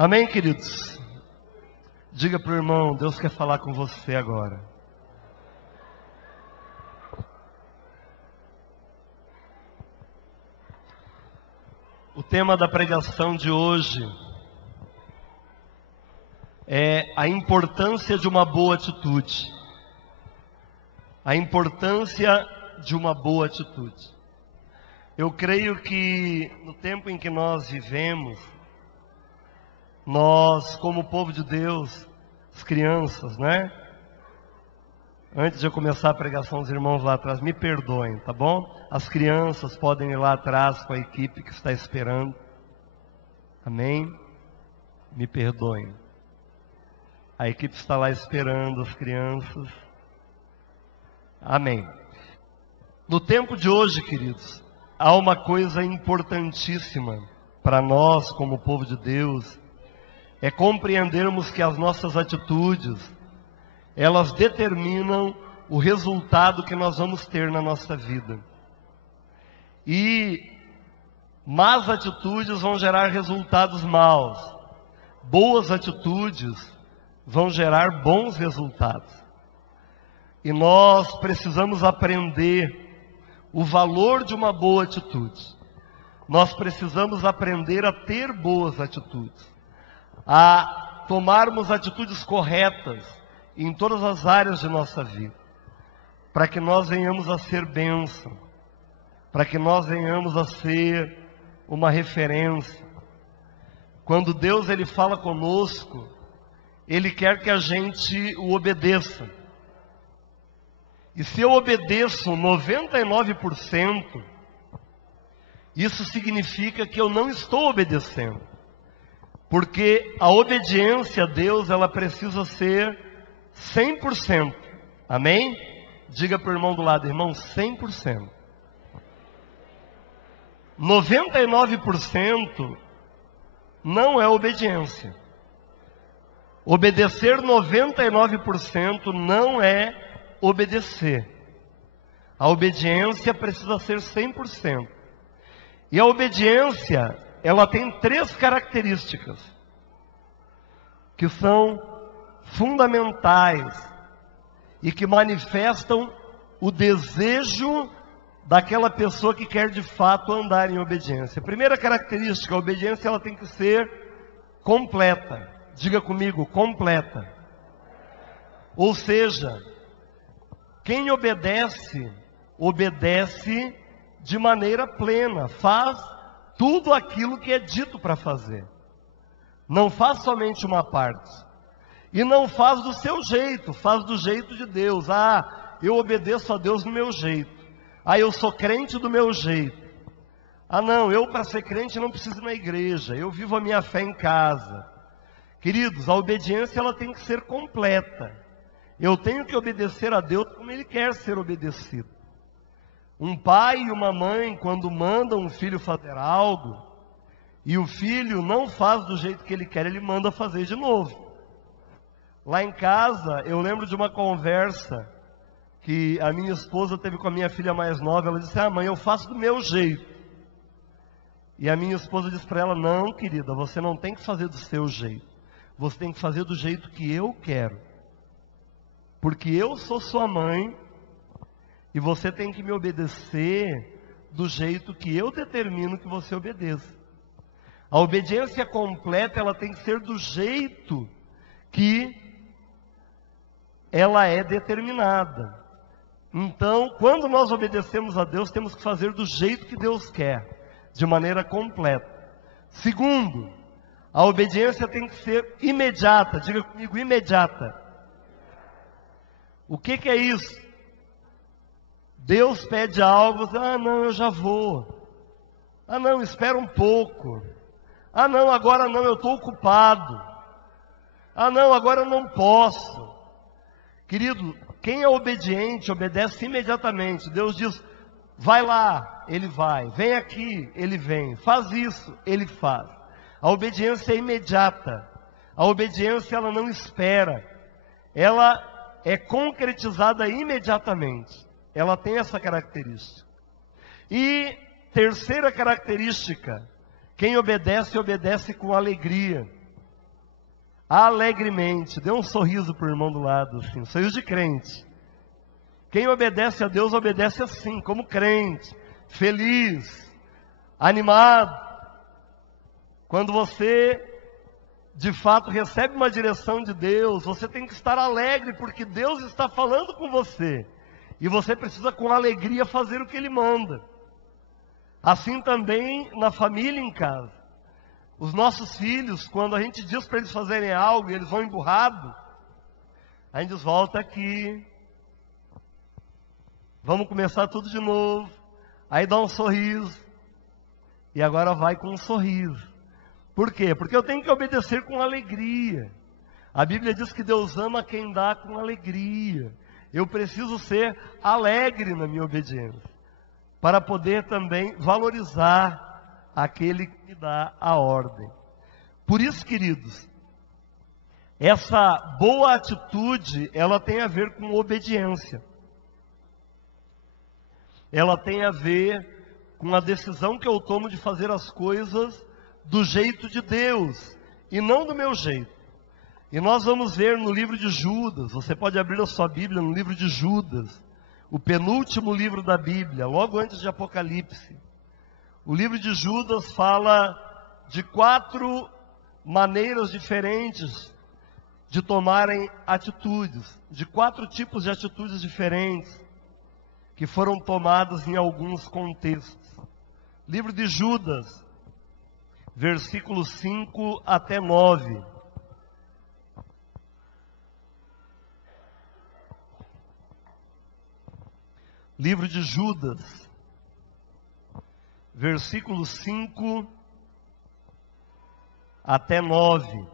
Amém, queridos? Diga para o irmão, Deus quer falar com você agora. O tema da pregação de hoje é a importância de uma boa atitude. A importância de uma boa atitude. Eu creio que no tempo em que nós vivemos, nós, como povo de Deus, as crianças, né? Antes de eu começar a pregação, os irmãos lá atrás, me perdoem, tá bom? As crianças podem ir lá atrás com a equipe que está esperando. Amém? Me perdoem. A equipe está lá esperando as crianças. Amém. No tempo de hoje, queridos, há uma coisa importantíssima para nós, como povo de Deus, é compreendermos que as nossas atitudes, elas determinam o resultado que nós vamos ter na nossa vida. E más atitudes vão gerar resultados maus. Boas atitudes vão gerar bons resultados. E nós precisamos aprender o valor de uma boa atitude. Nós precisamos aprender a ter boas atitudes, a tomarmos atitudes corretas em todas as áreas de nossa vida, para que nós venhamos a ser bênção, para que nós venhamos a ser uma referência. Quando Deus ele fala conosco, Ele quer que a gente o obedeça. E se eu obedeço 99%, isso significa que eu não estou obedecendo. Porque a obediência a Deus, ela precisa ser 100%. Amém? Diga para o irmão do lado, irmão, 100%. 99% não é obediência. Obedecer 99% não é obedecer. A obediência precisa ser 100%. E a obediência, ela tem 3 características que são fundamentais e que manifestam o desejo daquela pessoa que quer de fato andar em obediência. A primeira característica, a obediência ela tem que ser completa. Diga comigo, completa. Ou seja, quem obedece, obedece de maneira plena, faz tudo aquilo que é dito para fazer. Não faz somente uma parte. E não faz do seu jeito, faz do jeito de Deus. Ah, eu obedeço a Deus do meu jeito. Ah, eu sou crente do meu jeito. Ah, não, eu para ser crente não preciso ir na igreja. Eu vivo a minha fé em casa. Queridos, a obediência ela tem que ser completa. Eu tenho que obedecer a Deus como Ele quer ser obedecido. Um pai e uma mãe, quando mandam um filho fazer algo, e o filho não faz do jeito que ele quer, ele manda fazer de novo. Lá em casa, eu lembro de uma conversa que a minha esposa teve com a minha filha mais nova. Ela disse, ah, mãe, eu faço do meu jeito. E a minha esposa disse para ela, não, querida, você não tem que fazer do seu jeito. Você tem que fazer do jeito que eu quero. Porque eu sou sua mãe e você tem que me obedecer do jeito que eu determino que você obedeça. A obediência completa, ela tem que ser do jeito que ela é determinada. Então, quando nós obedecemos a Deus, temos que fazer do jeito que Deus quer, de maneira completa. Segundo, a obediência tem que ser imediata. Diga comigo, imediata. O que é isso? Deus pede algo, ah não, eu já vou. Ah não, espera um pouco. Ah não, agora não, eu estou ocupado. Ah não, agora eu não posso. Querido, quem é obediente, obedece imediatamente. Deus diz, vai lá, ele vai. Vem aqui, ele vem. Faz isso, ele faz. A obediência é imediata. A obediência ela não espera. Ela é concretizada imediatamente. Ela tem essa característica. E terceira característica, quem obedece, obedece com alegria. alegremente. Dê um sorriso para o irmão do lado, assim, um sorriso de crente. Quem obedece a Deus, obedece assim, como crente, feliz, animado. Quando você, de fato, recebe uma direção de Deus, você tem que estar alegre, porque Deus está falando com você. E você precisa, com alegria, fazer o que Ele manda. Assim também na família, em casa. Os nossos filhos, quando a gente diz para eles fazerem algo e eles vão emburrado, a gente diz, volta aqui, vamos começar tudo de novo. Aí dá um sorriso, e agora vai com um sorriso. Por quê? Porque eu tenho que obedecer com alegria. A Bíblia diz que Deus ama quem dá com alegria. Eu preciso ser alegre na minha obediência, para poder também valorizar aquele que me dá a ordem. Por isso, queridos, essa boa atitude, ela tem a ver com obediência. Ela tem a ver com a decisão que eu tomo de fazer as coisas do jeito de Deus, e não do meu jeito. E nós vamos ver no livro de Judas, você pode abrir a sua Bíblia no livro de Judas, o penúltimo livro da Bíblia, logo antes de Apocalipse. O livro de Judas fala de 4 maneiras diferentes de tomarem atitudes, de 4 tipos de atitudes diferentes, que foram tomadas em alguns contextos. Livro de Judas, versículos 5 até 9. Livro de Judas, versículos 5 até 9.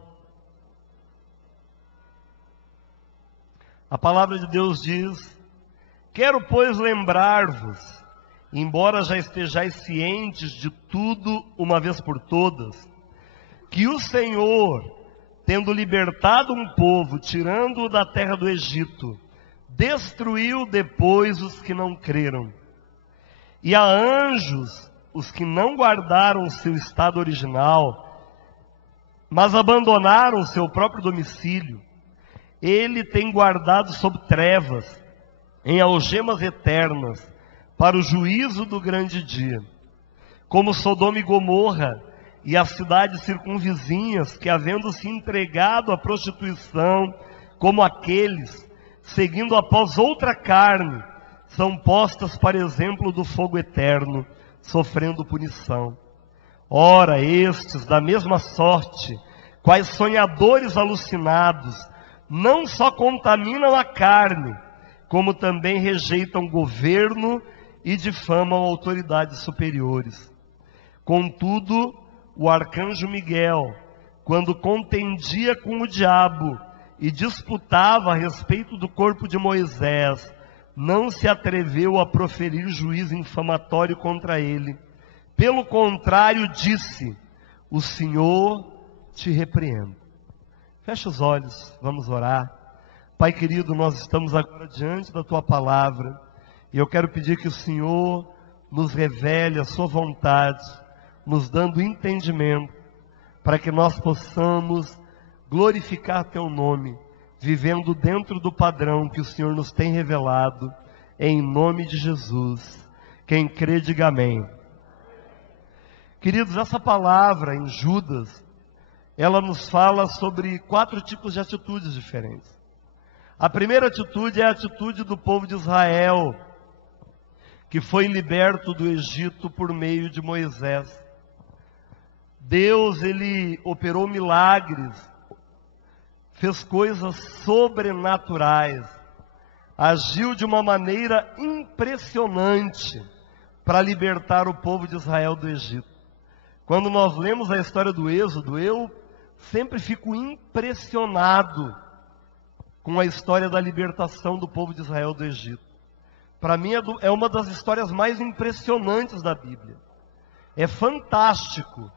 A palavra de Deus diz: quero, pois, lembrar-vos, embora já estejais cientes de tudo uma vez por todas, que o Senhor, tendo libertado um povo, tirando-o da terra do Egito, destruiu depois os que não creram. E a anjos, os que não guardaram seu estado original, mas abandonaram seu próprio domicílio, Ele tem guardado sob trevas, em algemas eternas, para o juízo do grande dia. Como Sodoma e Gomorra e as cidades circunvizinhas, que havendo se entregado à prostituição, como aqueles, seguindo após outra carne, são postas para exemplo do fogo eterno, sofrendo punição. Ora, estes, da mesma sorte, quais sonhadores alucinados, não só contaminam a carne, como também rejeitam governo e difamam autoridades superiores. Contudo, o arcanjo Miguel, quando contendia com o diabo e disputava a respeito do corpo de Moisés, não se atreveu a proferir juízo infamatório contra ele. Pelo contrário, disse: o Senhor te repreenda. Fecha os olhos, vamos orar. Pai querido, nós estamos agora diante da Tua palavra, e eu quero pedir que o Senhor nos revele a Sua vontade, nos dando entendimento, para que nós possamos glorificar Teu nome, vivendo dentro do padrão que o Senhor nos tem revelado, em nome de Jesus. Quem crê, diga amém. Queridos, essa palavra em Judas, ela nos fala sobre 4 tipos de atitudes diferentes. A primeira atitude é a atitude do povo de Israel, que foi liberto do Egito por meio de Moisés. Deus, Ele operou milagres, fez coisas sobrenaturais, agiu de uma maneira impressionante para libertar o povo de Israel do Egito. Quando nós lemos a história do Êxodo, eu sempre fico impressionado com a história da libertação do povo de Israel do Egito. Para mim é uma das histórias mais impressionantes da Bíblia. É fantástico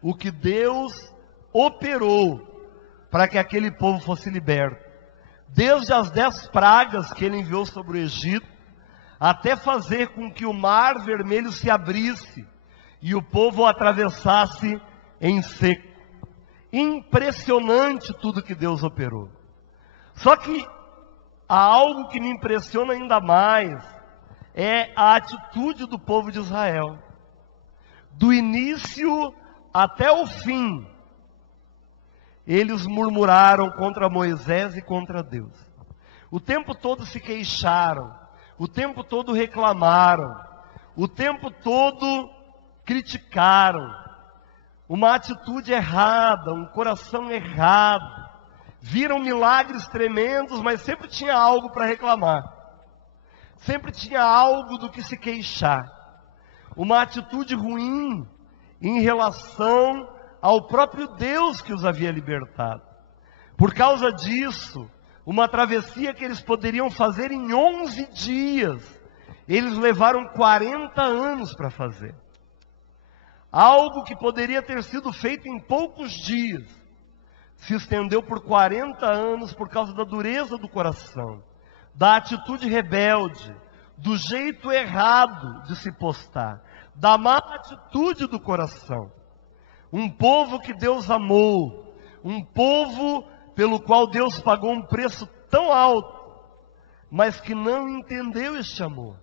o que Deus operou para que aquele povo fosse liberto. Desde as 10 pragas que Ele enviou sobre o Egito, até fazer com que o mar vermelho se abrisse e o povo o atravessasse em seco. Impressionante tudo que Deus operou. Só que há algo que me impressiona ainda mais, é a atitude do povo de Israel. Do início até o fim, eles murmuraram contra Moisés e contra Deus. O tempo todo se queixaram, o tempo todo reclamaram, o tempo todo criticaram. Uma atitude errada, um coração errado. Viram milagres tremendos, mas sempre tinha algo para reclamar. Sempre tinha algo do que se queixar. Uma atitude ruim em relação ao próprio Deus que os havia libertado. Por causa disso, uma travessia que eles poderiam fazer em 11 dias, eles levaram 40 anos para fazer. Algo que poderia ter sido feito em poucos dias, se estendeu por 40 anos por causa da dureza do coração, da atitude rebelde, do jeito errado de se postar, da má atitude do coração. Um povo que Deus amou, um povo pelo qual Deus pagou um preço tão alto, mas que não entendeu este amor.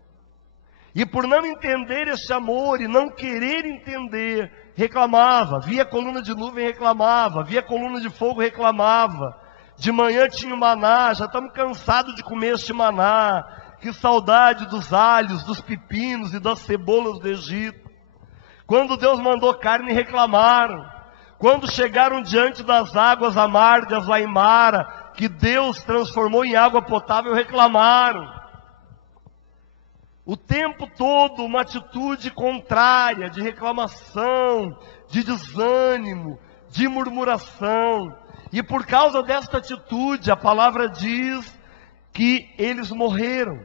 E por não entender este amor e não querer entender, reclamava. Via coluna de nuvem, reclamava. Via coluna de fogo, reclamava. De manhã tinha o maná, já estamos cansados de comer este maná. Que saudade dos alhos, dos pepinos e das cebolas do Egito. Quando Deus mandou carne, reclamaram. Quando chegaram diante das águas amargas lá em Mara, que Deus transformou em água potável, reclamaram. O tempo todo uma atitude contrária, de reclamação, de desânimo, de murmuração. E por causa desta atitude, a palavra diz que eles morreram.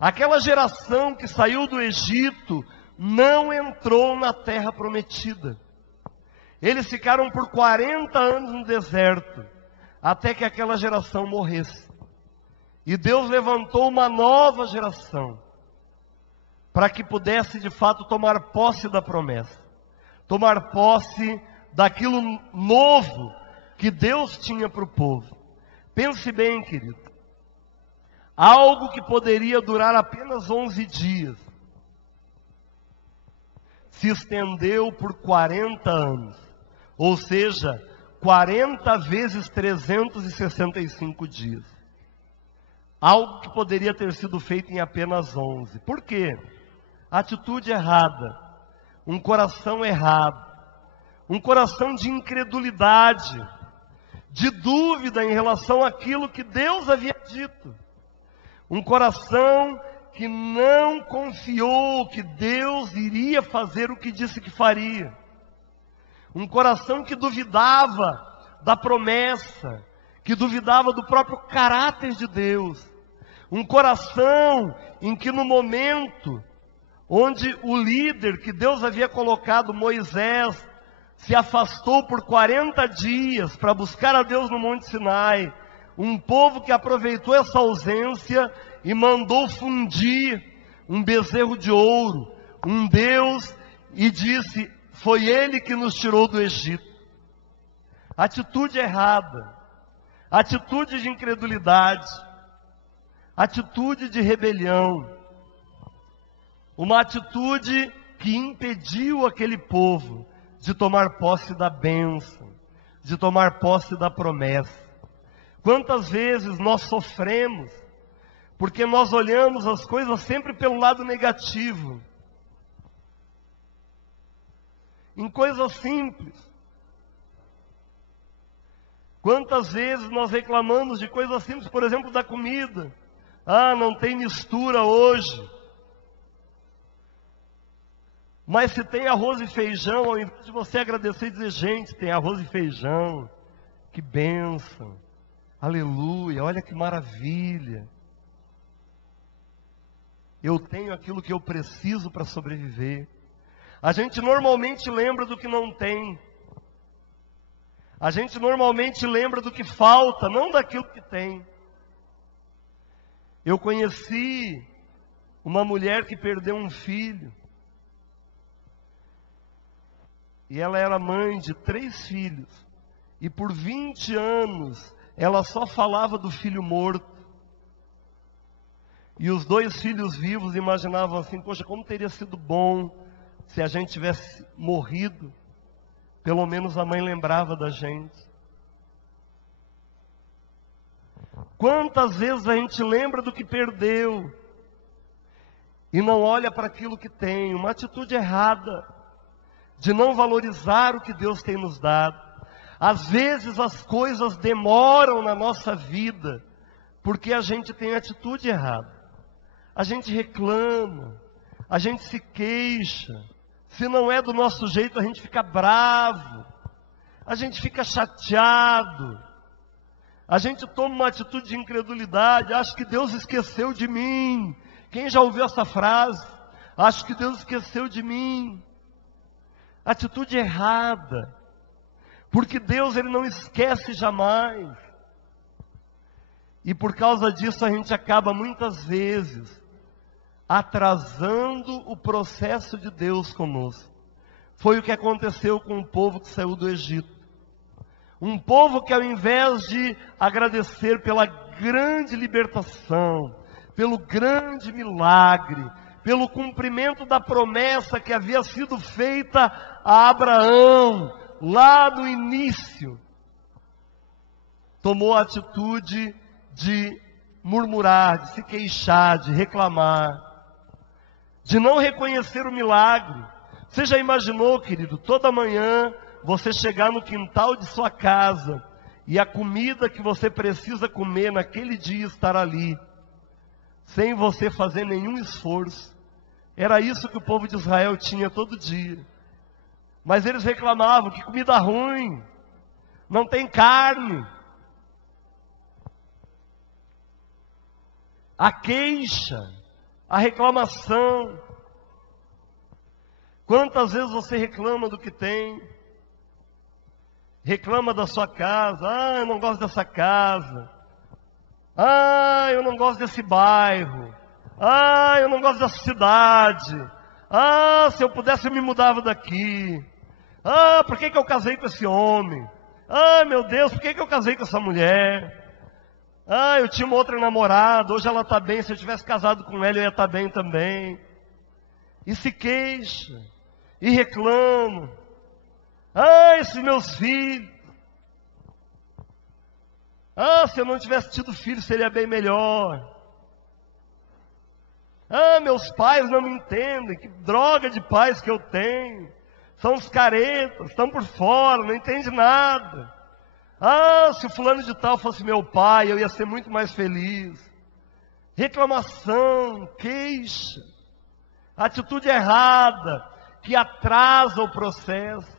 Aquela geração que saiu do Egito não entrou na terra prometida. Eles ficaram por 40 anos no deserto, até que aquela geração morresse. E Deus levantou uma nova geração, para que pudesse de fato tomar posse da promessa, tomar posse daquilo novo que Deus tinha para o povo. Pense bem, querido, algo que poderia durar apenas 11 dias, se estendeu por 40 anos, ou seja, 40 vezes 365 dias. Algo que poderia ter sido feito em apenas 11. Por quê? Atitude errada, um coração errado, um coração de incredulidade, de dúvida em relação àquilo que Deus havia dito, um coração que não confiou que Deus iria fazer o que disse que faria, um coração que duvidava da promessa, que duvidava do próprio caráter de Deus, um coração em que no momento onde o líder que Deus havia colocado, Moisés, se afastou por 40 dias para buscar a Deus no Monte Sinai, um povo que aproveitou essa ausência e mandou fundir um bezerro de ouro, um Deus, e disse, foi Ele que nos tirou do Egito. Atitude errada, atitude de incredulidade, atitude de rebelião, uma atitude que impediu aquele povo de tomar posse da bênção, de tomar posse da promessa. Quantas vezes nós sofremos, porque nós olhamos as coisas sempre pelo lado negativo, em coisas simples. Quantas vezes nós reclamamos de coisas simples, por exemplo, da comida. Ah, não tem mistura hoje. Mas se tem arroz e feijão, ao invés de você agradecer e dizer, gente, tem arroz e feijão, que bênção, aleluia, olha que maravilha. Eu tenho aquilo que eu preciso para sobreviver. A gente normalmente lembra do que não tem. A gente normalmente lembra do que falta, não daquilo que tem. Eu conheci uma mulher que perdeu um filho. E ela era mãe de 3 filhos. E por 20 anos, ela só falava do filho morto. E os 2 filhos vivos imaginavam assim: poxa, como teria sido bom se a gente tivesse morrido. Pelo menos a mãe lembrava da gente. Quantas vezes a gente lembra do que perdeu e não olha para aquilo que tem? Uma atitude errada de não valorizar o que Deus tem nos dado. Às vezes as coisas demoram na nossa vida porque a gente tem atitude errada. A gente reclama, a gente se queixa. Se não é do nosso jeito, a gente fica bravo, a gente fica chateado, a gente toma uma atitude de incredulidade. Acho que Deus esqueceu de mim. Quem já ouviu essa frase? Acho que Deus esqueceu de mim. Atitude errada, porque Deus, Ele não esquece jamais. E por causa disso a gente acaba muitas vezes atrasando o processo de Deus conosco. Foi o que aconteceu com o povo que saiu do Egito. Um povo que, ao invés de agradecer pela grande libertação, pelo grande milagre, pelo cumprimento da promessa que havia sido feita a Abraão lá no início, tomou a atitude de murmurar, de se queixar, de reclamar, de não reconhecer o milagre. Você já imaginou, querido, toda manhã você chegar no quintal de sua casa e a comida que você precisa comer naquele dia estar ali, sem você fazer nenhum esforço? Era isso que o povo de Israel tinha todo dia. Mas eles reclamavam: que comida ruim, não tem carne. A queixa, a reclamação. Quantas vezes você reclama do que tem? Reclama da sua casa: ah, eu não gosto dessa casa. Ah, eu não gosto desse bairro. Ah, eu não gosto dessa cidade. Ah, se eu pudesse eu me mudava daqui. Ah, por que eu casei com esse homem? Ah, meu Deus, por que eu casei com essa mulher? Ah, eu tinha uma outra namorada, hoje ela está bem, se eu tivesse casado com ela eu ia estar bem também. E se queixa, e reclama. Ah, esses meus filhos. Ah, se eu não tivesse tido filho seria bem melhor. Ah, meus pais não me entendem, que droga de pais que eu tenho. São os caretas, estão por fora, não entendem nada. Ah, se o fulano de tal fosse meu pai, eu ia ser muito mais feliz. Reclamação, queixa, atitude errada, que atrasa o processo.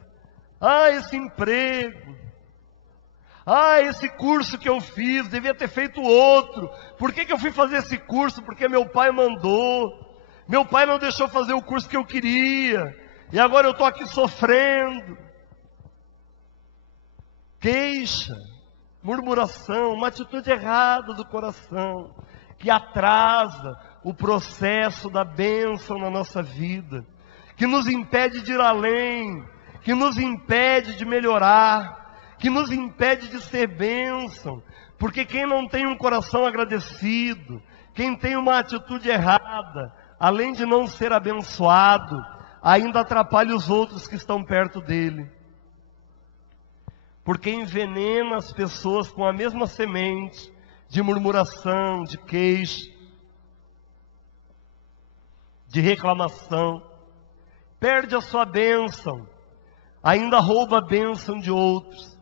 Ah, esse emprego. Ah, esse curso que eu fiz, devia ter feito outro. Por que eu fui fazer esse curso? Porque meu pai mandou. Meu pai não deixou fazer o curso que eu queria. E agora eu estou aqui sofrendo. Queixa, murmuração, uma atitude errada do coração, que atrasa o processo da bênção na nossa vida, que nos impede de ir além, que nos impede de melhorar, que nos impede de ser bênção. Porque quem não tem um coração agradecido, quem tem uma atitude errada, além de não ser abençoado, ainda atrapalha os outros que estão perto dele. Porque envenena as pessoas com a mesma semente de murmuração, de queixa, de reclamação. Perde a sua bênção, ainda rouba a bênção de outros.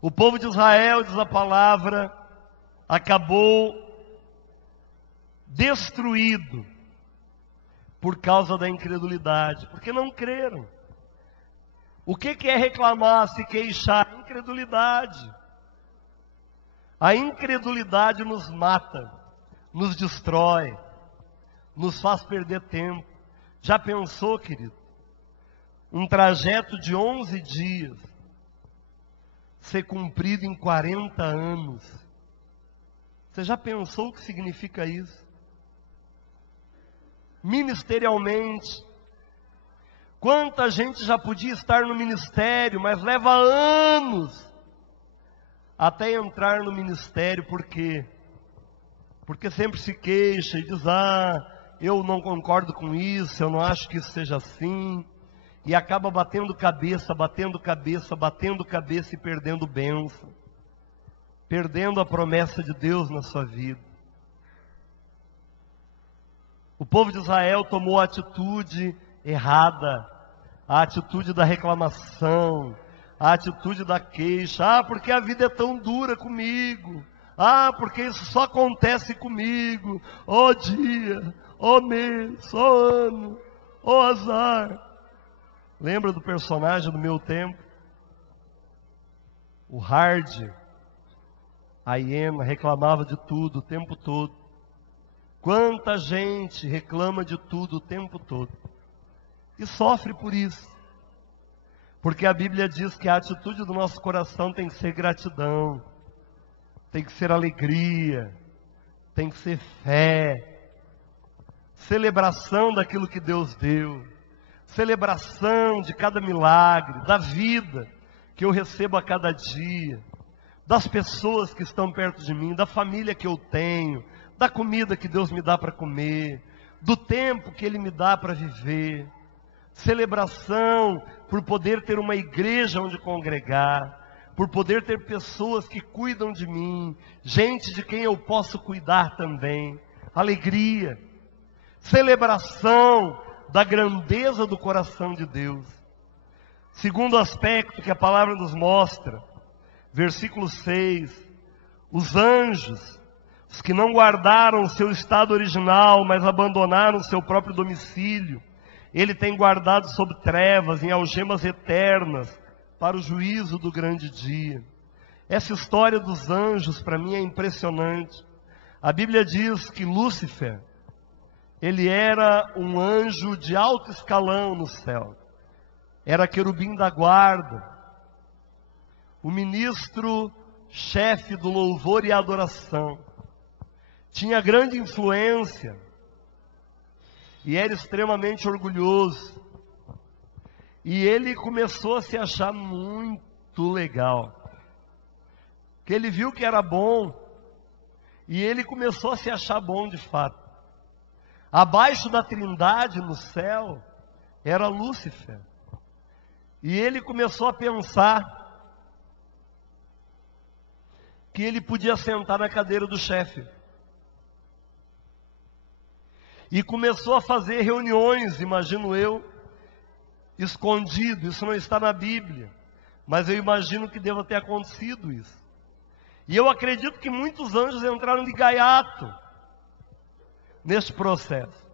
O povo de Israel, diz a palavra, acabou destruído por causa da incredulidade, porque não creram. O que é reclamar, se queixar? Incredulidade. A incredulidade nos mata, nos destrói, nos faz perder tempo. Já pensou, querido? Um trajeto de 11 dias ser cumprido em 40 anos. Você já pensou o que significa isso? Ministerialmente, quanta gente já podia estar no ministério, mas leva anos até entrar no ministério. Por quê? Porque sempre se queixa e diz, eu não concordo com isso, eu não acho que isso seja assim, e acaba batendo cabeça e perdendo bênção, perdendo a promessa de Deus na sua vida. O povo de Israel tomou a atitude errada, a atitude da reclamação, a atitude da queixa. Porque a vida é tão dura comigo, porque isso só acontece comigo, ó dia, ó mês, ó ano, ó azar. Lembra do personagem do Meu Tempo? O Hard, a hiena, reclamava de tudo o tempo todo. Quanta gente reclama de tudo o tempo todo e sofre por isso. Porque a Bíblia diz que a atitude do nosso coração tem que ser gratidão, tem que ser alegria, tem que ser fé, celebração daquilo que Deus deu, celebração de cada milagre, da vida que eu recebo a cada dia, das pessoas que estão perto de mim, da família que eu tenho, da comida que Deus me dá para comer, do tempo que Ele me dá para viver, celebração por poder ter uma igreja onde congregar, por poder ter pessoas que cuidam de mim, gente de quem eu posso cuidar também, alegria, celebração da grandeza do coração de Deus. Segundo aspecto que a palavra nos mostra, versículo 6, os anjos, os que não guardaram o seu estado original, mas abandonaram o seu próprio domicílio, Ele tem guardado sob trevas, em algemas eternas, para o juízo do grande dia. Essa história dos anjos, para mim, é impressionante. A Bíblia diz que Lúcifer, ele era um anjo de alto escalão no céu. Era querubim da guarda, o ministro-chefe do louvor e adoração. Tinha grande influência e era extremamente orgulhoso. E ele começou a se achar muito legal. Que ele viu que era bom e ele começou a se achar bom de fato. Abaixo da Trindade no céu era Lúcifer. E ele começou a pensar que ele podia sentar na cadeira do chefe. E começou a fazer reuniões, imagino eu, escondido. Isso não está na Bíblia, mas eu imagino que deva ter acontecido isso. E eu acredito que muitos anjos entraram de gaiato neste processo.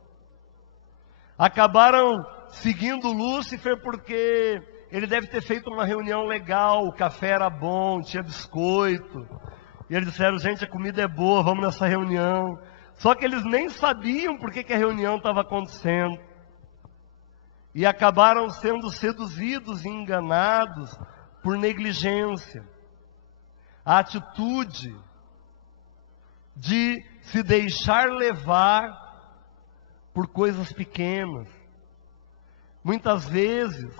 Acabaram seguindo Lúcifer porque ele deve ter feito uma reunião legal, o café era bom, tinha biscoito. E eles disseram, gente, a comida é boa, vamos nessa reunião. Só que eles nem sabiam por que a reunião estava acontecendo. E acabaram sendo seduzidos e enganados por negligência. A atitude de se deixar levar por coisas pequenas. Muitas vezes,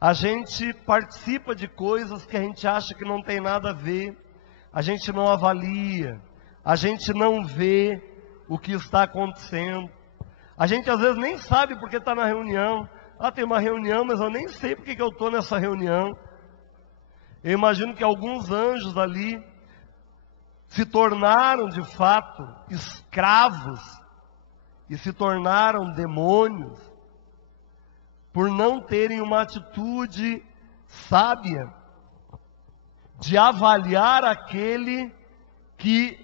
a gente participa de coisas que a gente acha que não tem nada a ver. A gente não avalia, a gente não vê o que está acontecendo. A gente às vezes nem sabe porque está na reunião. Tem uma reunião, mas eu nem sei porque que eu estou nessa reunião. Eu imagino que alguns anjos ali se tornaram de fato escravos e se tornaram demônios por não terem uma atitude sábia de avaliar aquele que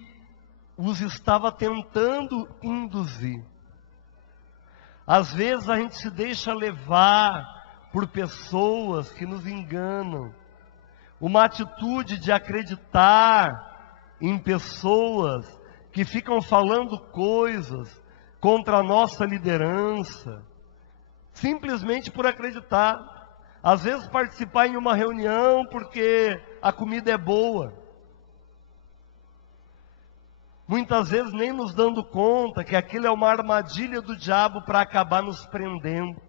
os estava tentando induzir. Às vezes a gente se deixa levar por pessoas que nos enganam. Uma atitude de acreditar em pessoas que ficam falando coisas contra a nossa liderança, simplesmente por acreditar. Às vezes participar em uma reunião porque a comida é boa. Muitas vezes nem nos dando conta que aquilo é uma armadilha do diabo para acabar nos prendendo.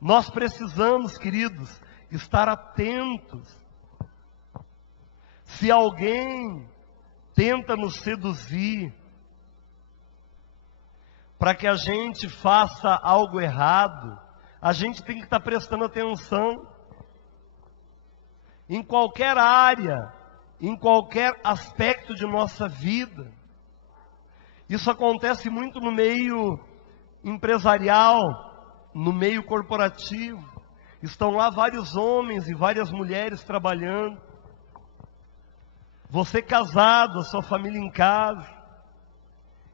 Nós precisamos, queridos, estar atentos Se alguém tenta nos seduzir para que a gente faça algo errado, a gente tem que estar prestando atenção. Em qualquer área, em qualquer aspecto de nossa vida. Isso acontece muito no meio empresarial, no meio corporativo. Estão lá vários homens e várias mulheres trabalhando. Você casado, a sua família em casa.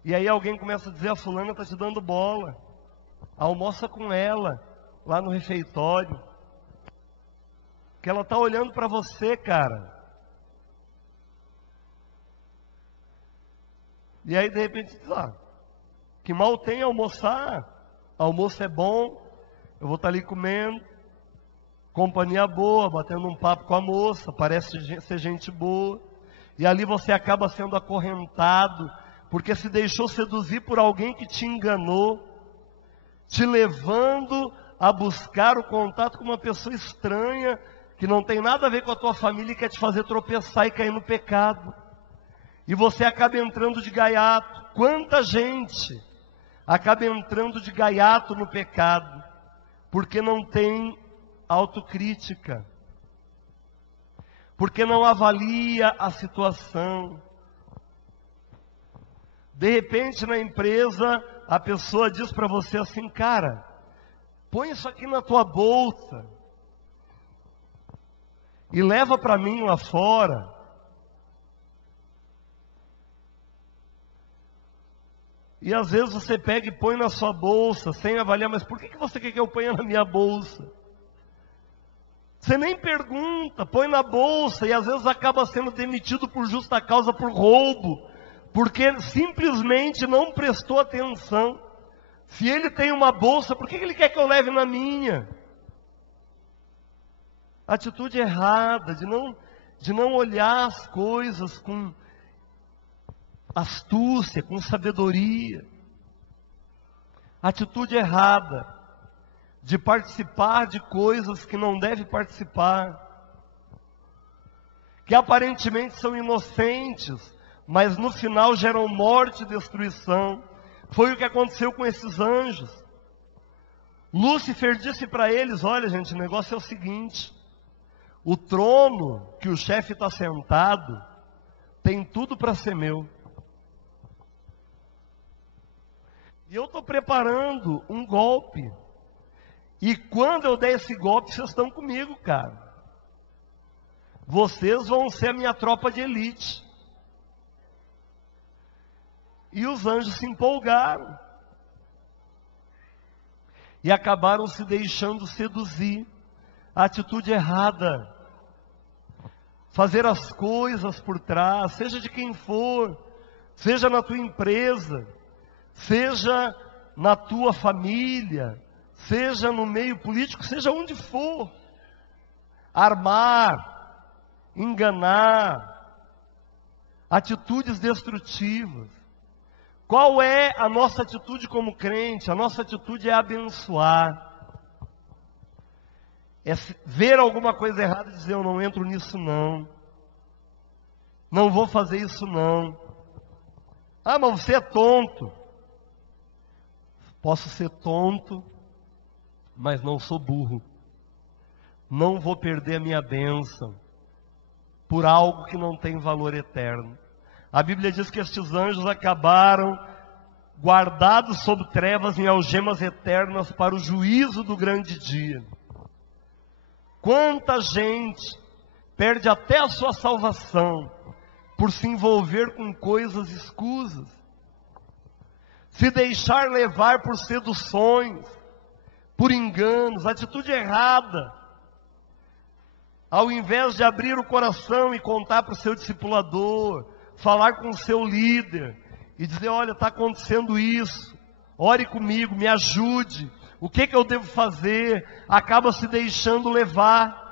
E aí alguém começa a dizer: a fulana está te dando bola. Almoça com ela, lá no refeitório. Que ela está olhando para você, cara. E aí de repente diz: que mal tem almoçar. Almoço é bom. Eu vou estar ali comendo. Companhia boa, batendo um papo com a moça. Parece ser gente boa. E ali você acaba sendo acorrentado, porque se deixou seduzir por alguém que te enganou, te levando a buscar o contato com uma pessoa estranha, que não tem nada a ver com a tua família e quer te fazer tropeçar e cair no pecado. E você acaba entrando de gaiato. Quanta gente acaba entrando de gaiato no pecado, porque não tem autocrítica, porque não avalia a situação. De repente na empresa, a pessoa diz para você assim: cara, põe isso aqui na tua bolsa e leva para mim lá fora. E às vezes você pega e põe na sua bolsa, sem avaliar: mas por que você quer que eu ponha na minha bolsa? Você nem pergunta, põe na bolsa, e às vezes acaba sendo demitido por justa causa, por roubo, porque simplesmente não prestou atenção. Se ele tem uma bolsa, por que ele quer que eu leve na minha? Atitude errada, de não olhar as coisas com astúcia, com sabedoria. Atitude errada de participar de coisas que não deve participar, que aparentemente são inocentes, mas no final geram morte e destruição. Foi o que aconteceu com esses anjos. Lúcifer disse para eles: olha gente, o negócio é o seguinte, o trono que o chefe está sentado tem tudo para ser meu. E eu estou preparando um golpe. E quando eu der esse golpe, vocês estão comigo, cara. Vocês vão ser a minha tropa de elite. E os anjos se empolgaram. E acabaram se deixando seduzir. A atitude errada. Fazer as coisas por trás, seja de quem for, seja na tua empresa, seja na tua família, seja no meio político, seja onde for. Armar, enganar, atitudes destrutivas. Qual é a nossa atitude como crente? A nossa atitude é abençoar. É ver alguma coisa errada e dizer: eu não entro nisso não. Não vou fazer isso não. Ah, mas você é tonto. Posso ser tonto, mas não sou burro. Não vou perder a minha bênção por algo que não tem valor eterno. A Bíblia diz que estes anjos acabaram guardados sob trevas em algemas eternas para o juízo do grande dia. Quanta gente perde até a sua salvação por se envolver com coisas escusas, se deixar levar por seduções, por enganos, atitude errada. Ao invés de abrir o coração e contar para o seu discipulador, falar com o seu líder e dizer: olha, está acontecendo isso, ore comigo, me ajude, o que eu devo fazer? Acaba se deixando levar.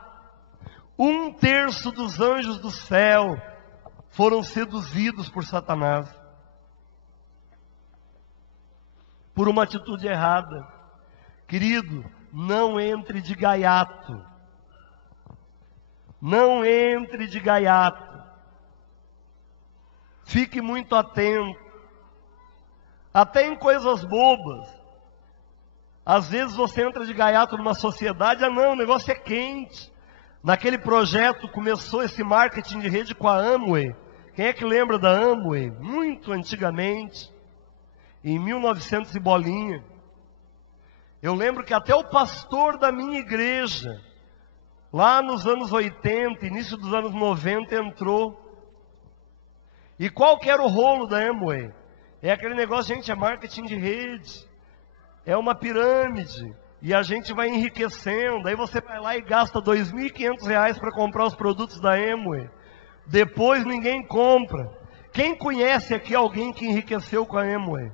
1/3 dos anjos do céu foram seduzidos por Satanás, por uma atitude errada. Querido, não entre de gaiato. Não entre de gaiato. Fique muito atento. Até em coisas bobas. Às vezes você entra de gaiato numa sociedade, não, o negócio é quente. Naquele projeto começou esse marketing de rede com a Amway. Quem é que lembra da Amway? Muito antigamente, em 1900 e bolinha. Eu lembro que até o pastor da minha igreja, lá nos anos 80, início dos anos 90, entrou. E qual que era o rolo da Amway? É aquele negócio, gente, é marketing de rede. É uma pirâmide. E a gente vai enriquecendo. Aí você vai lá e gasta R$ 2.500 para comprar os produtos da Amway. Depois ninguém compra. Quem conhece aqui alguém que enriqueceu com a Amway?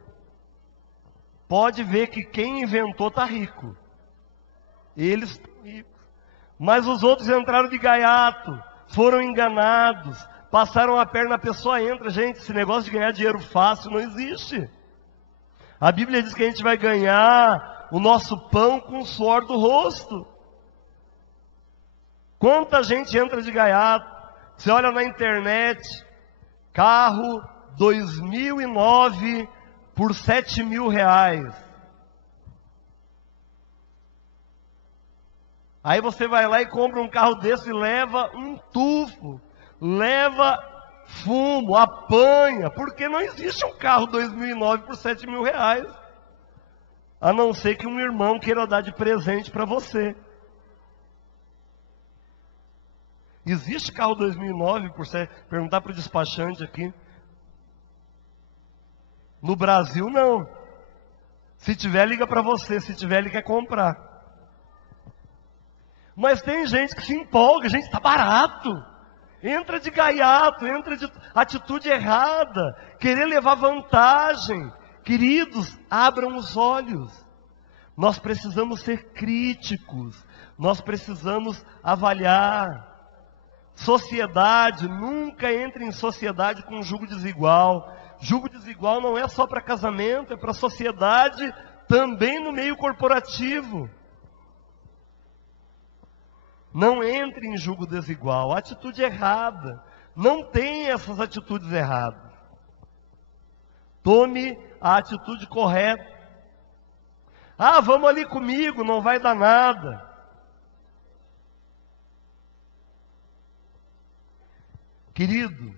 Pode ver que quem inventou está rico. Eles estão ricos. Mas os outros entraram de gaiato, foram enganados, passaram a perna, a pessoa entra. Gente, esse negócio de ganhar dinheiro fácil não existe. A Bíblia diz que a gente vai ganhar o nosso pão com o suor do rosto. Quanta gente entra de gaiato? Você olha na internet, carro 2009 por R$ 7.000. Aí você vai lá e compra um carro desse e leva um tufo, leva fumo, apanha, porque não existe um carro 2009 por R$ 7.000, a não ser que um irmão queira dar de presente para você. Existe carro 2009 por perguntar para o despachante aqui. No Brasil não. Se tiver, liga para você, se tiver, ele quer comprar. Mas tem gente que se empolga, gente, está barato. Entra de gaiato, entra de atitude errada, querer levar vantagem. Queridos, abram os olhos. Nós precisamos ser críticos, nós precisamos avaliar. Sociedade, nunca entre em sociedade com jugo desigual. Jugo desigual não é só para casamento, é para a sociedade, também no meio corporativo. Não entre em jugo desigual, atitude errada. Não tem essas atitudes erradas. Tome a atitude correta. Ah, vamos ali comigo, não vai dar nada. Querido,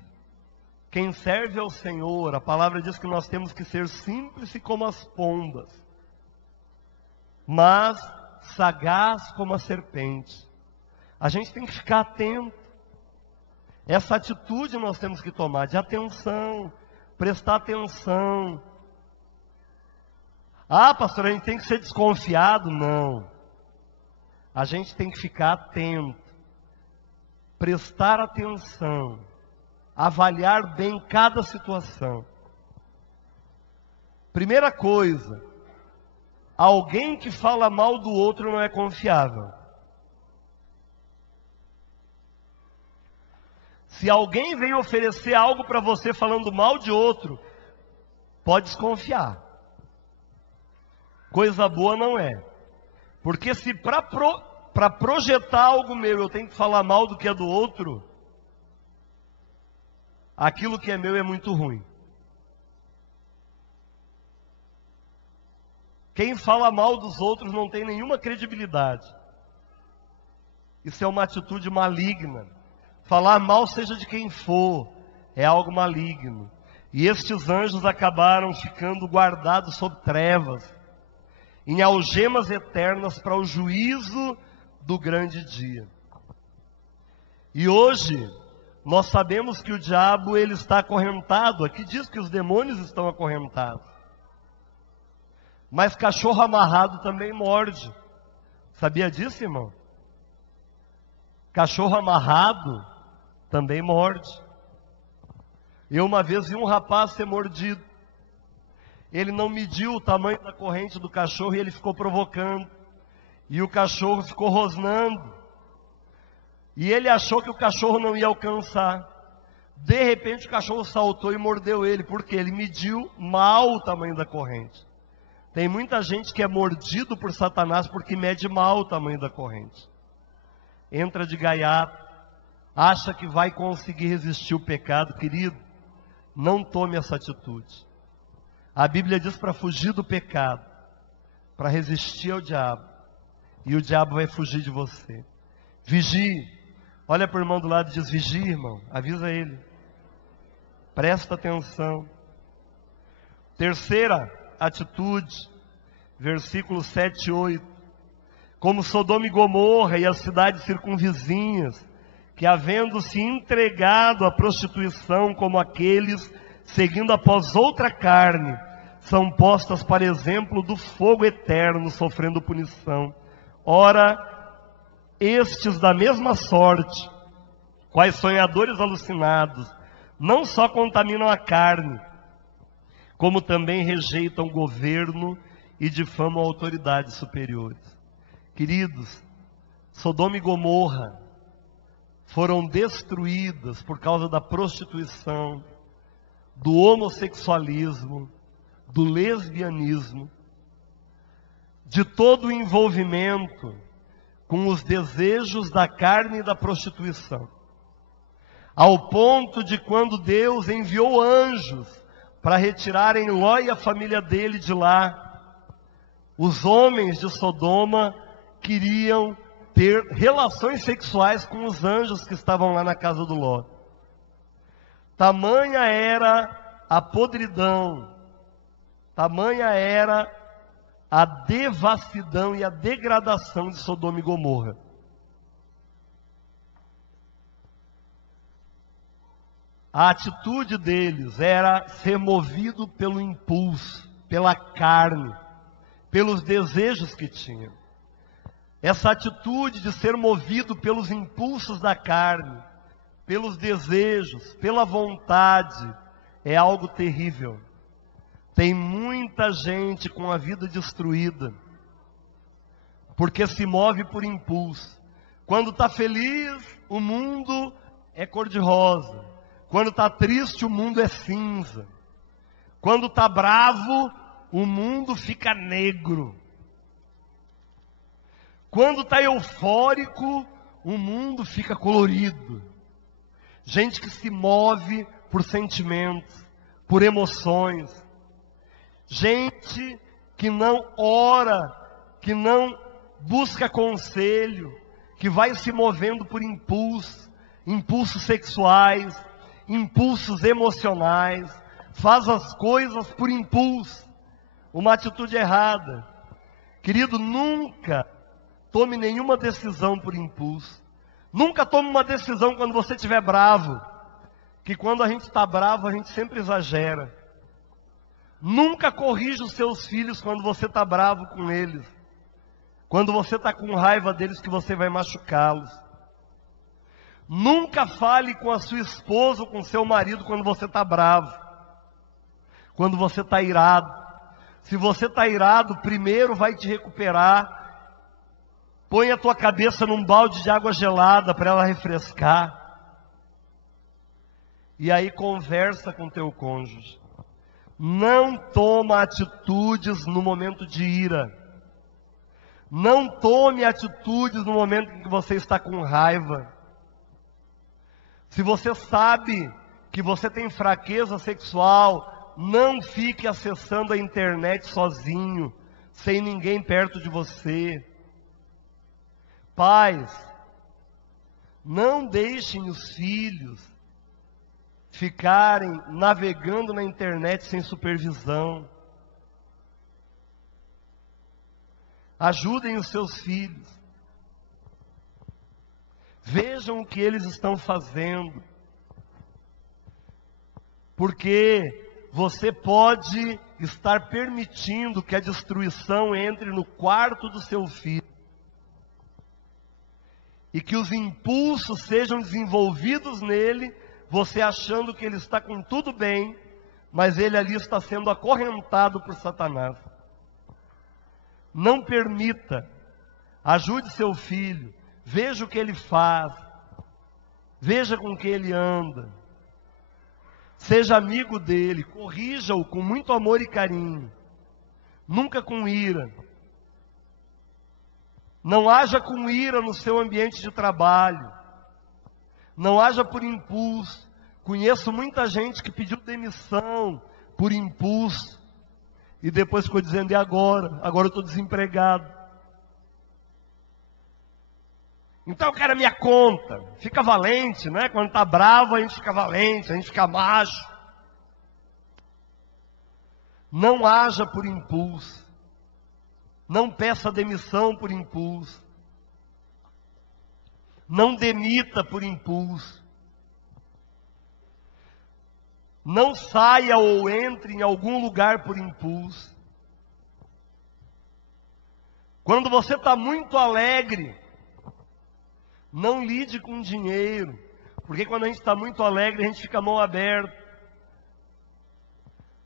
quem serve ao Senhor, a palavra diz que nós temos que ser simples como as pombas, mas sagaz como a serpente. A gente tem que ficar atento. Essa atitude nós temos que tomar, de atenção, prestar atenção. Ah, pastor, a gente tem que ser desconfiado? Não. A gente tem que ficar atento, prestar atenção, avaliar bem cada situação. Primeira coisa, alguém que fala mal do outro não é confiável. Se alguém vem oferecer algo para você falando mal de outro, pode desconfiar. Coisa boa não é. Porque se para projetar algo meu eu tenho que falar mal do que é do outro, aquilo que é meu é muito ruim. Quem fala mal dos outros não tem nenhuma credibilidade. Isso é uma atitude maligna. Falar mal seja de quem for, é algo maligno. E estes anjos acabaram ficando guardados sob trevas, em algemas eternas para o juízo do grande dia. E hoje, nós sabemos que o diabo ele está acorrentado. Aqui diz que os demônios estão acorrentados. Mas cachorro amarrado também morde. Sabia disso, irmão? Cachorro amarrado também morde. Eu uma vez vi um rapaz ser mordido. Ele não mediu o tamanho da corrente do cachorro e ele ficou provocando. E o cachorro ficou rosnando. E ele achou que o cachorro não ia alcançar. De repente o cachorro saltou e mordeu ele, porque ele mediu mal o tamanho da corrente. Tem muita gente que é mordido por Satanás porque mede mal o tamanho da corrente. Entra de gaiato, acha que vai conseguir resistir o pecado. Querido, não tome essa atitude. A Bíblia diz para fugir do pecado, para resistir ao diabo, e o diabo vai fugir de você. Vigie. Olha para o irmão do lado e diz: vigie, irmão. Avisa ele. Presta atenção. Terceira atitude, versículos 7 e 8. Como Sodoma e Gomorra e as cidades circunvizinhas, que havendo se entregado à prostituição como aqueles, seguindo após outra carne, são postas para exemplo do fogo eterno, sofrendo punição. Ora, estes da mesma sorte, quais sonhadores alucinados, não só contaminam a carne, como também rejeitam o governo e difamam autoridades superiores. Queridos, Sodoma e Gomorra foram destruídas por causa da prostituição, do homossexualismo, do lesbianismo, de todo o envolvimento com os desejos da carne e da prostituição. Ao ponto de quando Deus enviou anjos para retirarem Ló e a família dele de lá, os homens de Sodoma queriam ter relações sexuais com os anjos que estavam lá na casa do Ló. Tamanha era a podridão, tamanha era a devassidão e a degradação de Sodoma e Gomorra. A atitude deles era ser movido pelo impulso, pela carne, pelos desejos que tinham. Essa atitude de ser movido pelos impulsos da carne, pelos desejos, pela vontade, é algo terrível. Tem muita gente com a vida destruída, porque se move por impulso. Quando está feliz, o mundo é cor-de-rosa. Quando está triste, o mundo é cinza. Quando está bravo, o mundo fica negro. Quando está eufórico, o mundo fica colorido. Gente que se move por sentimentos, por emoções. Gente que não ora, que não busca conselho, que vai se movendo por impulsos sexuais, impulsos emocionais, faz as coisas por impulso, uma atitude errada. Querido, nunca tome nenhuma decisão por impulso. Nunca tome uma decisão quando você estiver bravo, que quando a gente está bravo, a gente sempre exagera. Nunca corrija os seus filhos quando você está bravo com eles. Quando você está com raiva deles, que você vai machucá-los. Nunca fale com a sua esposa ou com seu marido quando você está bravo. Quando você está irado. Se você está irado, primeiro vai te recuperar. Põe a tua cabeça num balde de água gelada para ela refrescar. E aí conversa com teu cônjuge. Não toma atitudes no momento de ira. Não tome atitudes no momento em que você está com raiva. Se você sabe que você tem fraqueza sexual, não fique acessando a internet sozinho, sem ninguém perto de você. Pais, não deixem os filhos ficarem navegando na internet sem supervisão. Ajudem os seus filhos. Vejam o que eles estão fazendo. Porque você pode estar permitindo que a destruição entre no quarto do seu filho. E que os impulsos sejam desenvolvidos nele, você achando que ele está com tudo bem, mas ele ali está sendo acorrentado por Satanás. Não permita. Ajude seu filho. Veja o que ele faz. Veja com que ele anda. Seja amigo dele. Corrija-o com muito amor e carinho. Nunca com ira. Não haja com ira no seu ambiente de trabalho. Não haja por impulso. Conheço muita gente que pediu demissão por impulso e depois ficou dizendo: e agora? Agora eu estou desempregado. Então eu quero a minha conta. Fica valente, né? Quando está bravo a gente fica valente, a gente fica macho. Não haja por impulso. Não peça demissão por impulso. Não demita por impulso. Não saia ou entre em algum lugar por impulso. Quando você está muito alegre, não lide com dinheiro. Porque quando a gente está muito alegre, a gente fica mão aberta.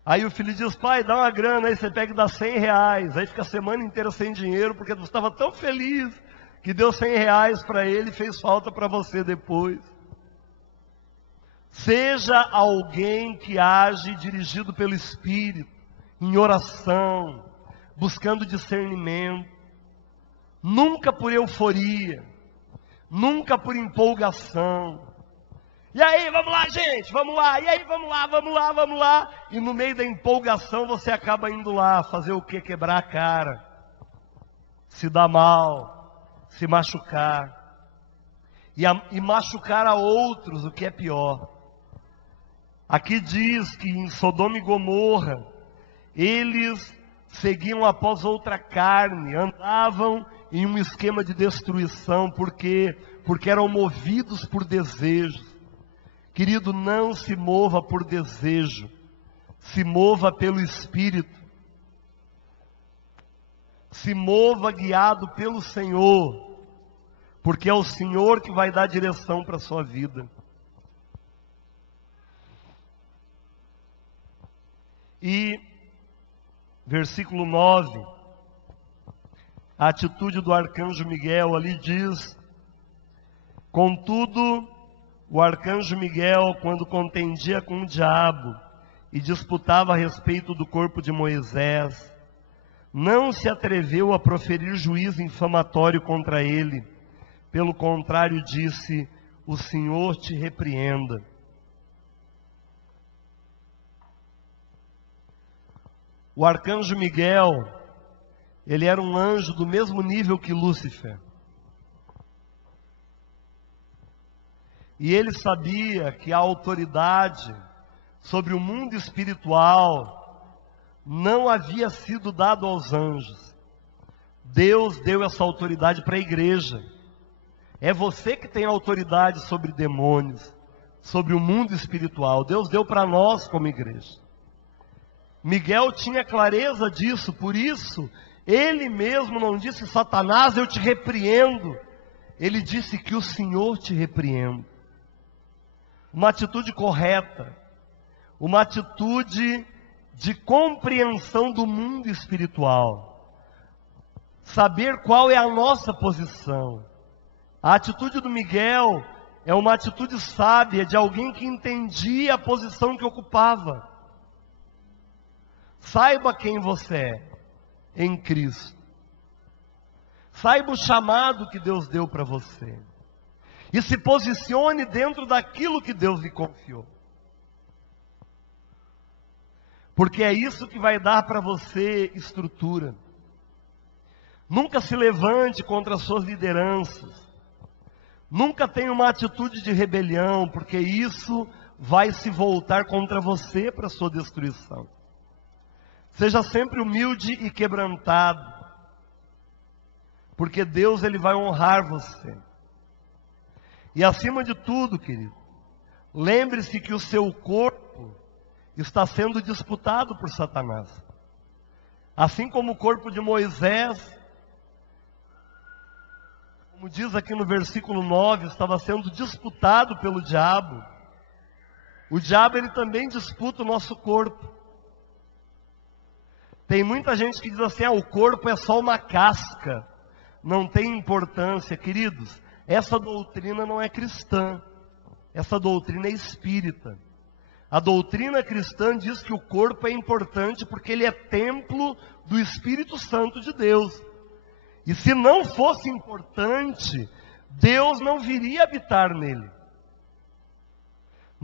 Aí o filho diz: pai, dá uma grana, aí você pega e dá R$100. Aí fica a semana inteira sem dinheiro, porque você estava tão feliz que deu R$100 para ele e fez falta para você depois. Seja alguém que age dirigido pelo Espírito, em oração, buscando discernimento, nunca por euforia, nunca por empolgação. E aí, vamos lá, gente, vamos lá, e aí, vamos lá, vamos lá, vamos lá. E no meio da empolgação você acaba indo lá, fazer o quê? Quebrar a cara, se dar mal, se machucar, e machucar a outros, o que é pior. Aqui diz que em Sodoma e Gomorra, eles seguiam após outra carne, andavam em um esquema de destruição, porque eram movidos por desejos. Querido, não se mova por desejo, se mova pelo Espírito, se mova guiado pelo Senhor, porque é o Senhor que vai dar direção para a sua vida. E, versículo 9, a atitude do arcanjo Miguel ali diz: contudo, o arcanjo Miguel, quando contendia com o diabo e disputava a respeito do corpo de Moisés, não se atreveu a proferir juízo infamatório contra ele. Pelo contrário, disse: o Senhor te repreenda. O arcanjo Miguel, ele era um anjo do mesmo nível que Lúcifer. E ele sabia que a autoridade sobre o mundo espiritual não havia sido dado aos anjos. Deus deu essa autoridade para a igreja. É você que tem autoridade sobre demônios, sobre o mundo espiritual. Deus deu para nós como igreja. Miguel tinha clareza disso, por isso ele mesmo não disse: Satanás, eu te repreendo. Ele disse: que o Senhor te repreenda. Uma atitude correta, uma atitude de compreensão do mundo espiritual, saber qual é a nossa posição. A atitude do Miguel é uma atitude sábia de alguém que entendia a posição que ocupava. Saiba quem você é em Cristo. Saiba o chamado que Deus deu para você. E se posicione dentro daquilo que Deus lhe confiou. Porque é isso que vai dar para você estrutura. Nunca se levante contra as suas lideranças. Nunca tenha uma atitude de rebelião, porque isso vai se voltar contra você para a sua destruição. Seja sempre humilde e quebrantado, porque Deus, ele vai honrar você. E acima de tudo, querido, lembre-se que o seu corpo está sendo disputado por Satanás. Assim como o corpo de Moisés, como diz aqui no versículo 9, estava sendo disputado pelo diabo. O diabo, ele também disputa o nosso corpo. Tem muita gente que diz assim: o corpo é só uma casca, não tem importância. Queridos, essa doutrina não é cristã, essa doutrina é espírita. A doutrina cristã diz que o corpo é importante porque ele é templo do Espírito Santo de Deus. E se não fosse importante, Deus não viria habitar nele.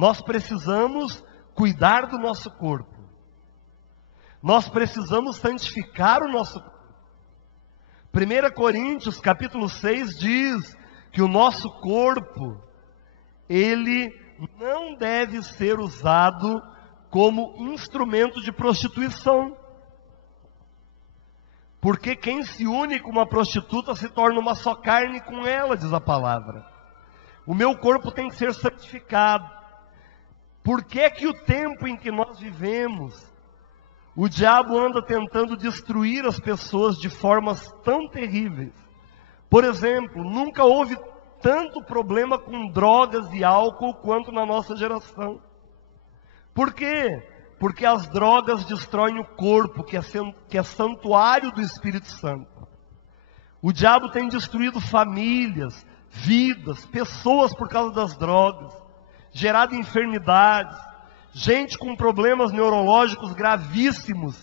Nós precisamos cuidar do nosso corpo. Nós precisamos santificar o nosso corpo. 1 Coríntios capítulo 6 diz que o nosso corpo, ele não deve ser usado como instrumento de prostituição. Porque quem se une com uma prostituta se torna uma só carne com ela, diz a palavra. O meu corpo tem que ser santificado. Por que o tempo em que nós vivemos, o diabo anda tentando destruir as pessoas de formas tão terríveis? Por exemplo, nunca houve tanto problema com drogas e álcool quanto na nossa geração. Por quê? Porque as drogas destroem o corpo, que é santuário do Espírito Santo. O diabo tem destruído famílias, vidas, pessoas por causa das drogas, gerado enfermidades, gente com problemas neurológicos gravíssimos,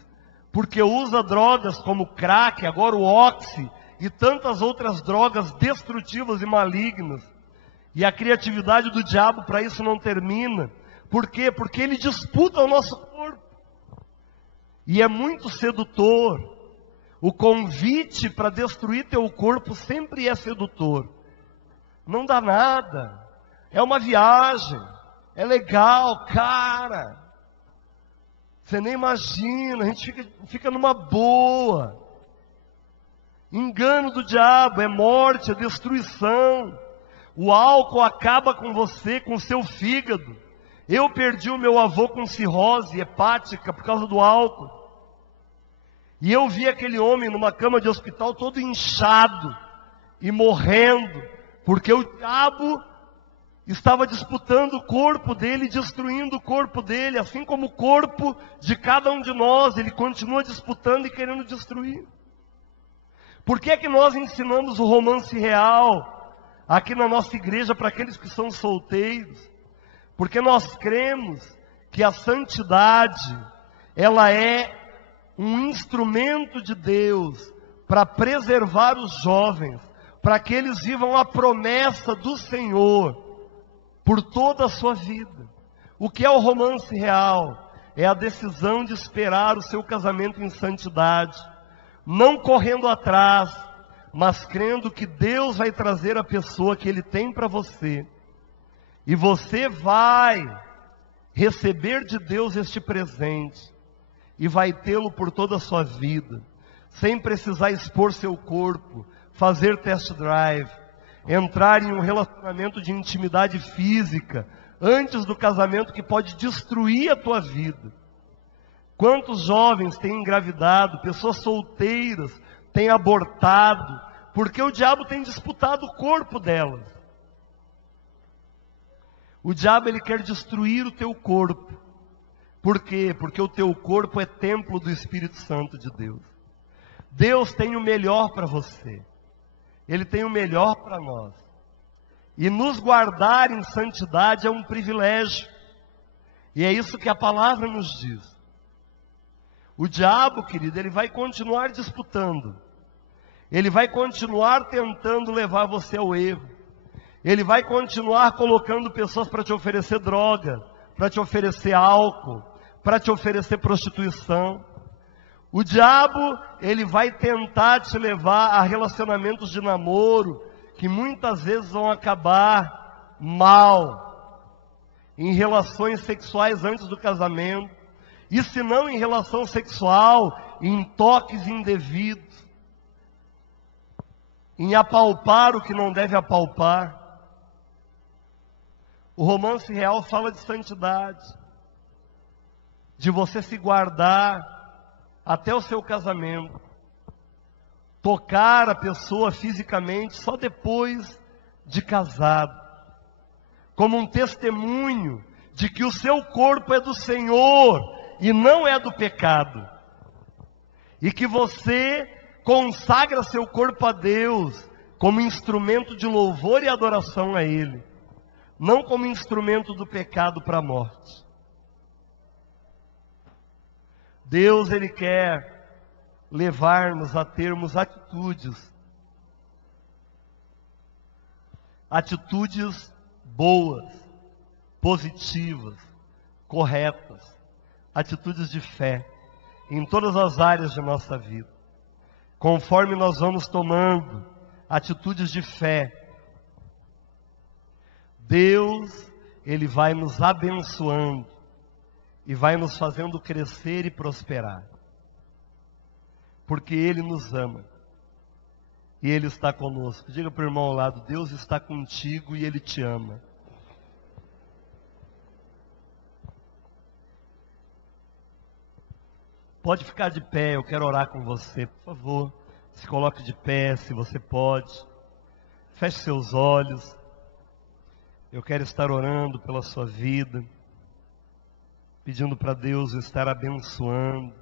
porque usa drogas como crack, agora o oxi, e tantas outras drogas destrutivas e malignas. E a criatividade do diabo para isso não termina. Por quê? Porque ele disputa o nosso corpo. E é muito sedutor. O convite para destruir teu corpo sempre é sedutor. Não dá nada. É uma viagem. É legal, cara. Você nem imagina. A gente fica numa boa. Engano do diabo é morte, é destruição. O álcool acaba com você, com o seu fígado. Eu perdi o meu avô com cirrose hepática por causa do álcool. E eu vi aquele homem numa cama de hospital todo inchado e morrendo, porque o diabo estava disputando o corpo dele, destruindo o corpo dele, assim como o corpo de cada um de nós, ele continua disputando e querendo destruir. Por que é que nós ensinamos o romance real aqui na nossa igreja para aqueles que são solteiros? Porque nós cremos que a santidade, ela é um instrumento de Deus para preservar os jovens, para que eles vivam a promessa do Senhor por toda a sua vida. O que é o romance real? É a decisão de esperar o seu casamento em santidade, não correndo atrás, mas crendo que Deus vai trazer a pessoa que Ele tem para você. E você vai receber de Deus este presente, e vai tê-lo por toda a sua vida, sem precisar expor seu corpo, fazer test drive, entrar em um relacionamento de intimidade física, antes do casamento, que pode destruir a tua vida. Quantos jovens têm engravidado, pessoas solteiras têm abortado, porque o diabo tem disputado o corpo delas. O diabo, ele quer destruir o teu corpo. Por quê? Porque o teu corpo é templo do Espírito Santo de Deus. Deus tem o melhor para você. Ele tem o melhor para nós. E nos guardar em santidade é um privilégio. E é isso que a palavra nos diz. O diabo, querido, ele vai continuar disputando. Ele vai continuar tentando levar você ao erro. Ele vai continuar colocando pessoas para te oferecer droga, para te oferecer álcool, para te oferecer prostituição. O diabo, ele vai tentar te levar a relacionamentos de namoro, que muitas vezes vão acabar mal, em relações sexuais antes do casamento, e se não em relação sexual, em toques indevidos, em apalpar o que não deve apalpar. O romance real fala de santidade, de você se guardar até o seu casamento, tocar a pessoa fisicamente só depois de casado, como um testemunho de que o seu corpo é do Senhor e não é do pecado, e que você consagra seu corpo a Deus como instrumento de louvor e adoração a Ele, não como instrumento do pecado para a morte. Deus, Ele quer levar-nos a termos atitudes boas, positivas, corretas, atitudes de fé, em todas as áreas de nossa vida. Conforme nós vamos tomando atitudes de fé, Deus, Ele vai nos abençoando e vai nos fazendo crescer e prosperar. Porque Ele nos ama e Ele está conosco. Diga para o irmão ao lado: Deus está contigo e Ele te ama. Pode ficar de pé, eu quero orar com você, por favor. Se coloque de pé, se você pode. Feche seus olhos. Eu quero estar orando pela sua vida, pedindo para Deus estar abençoando.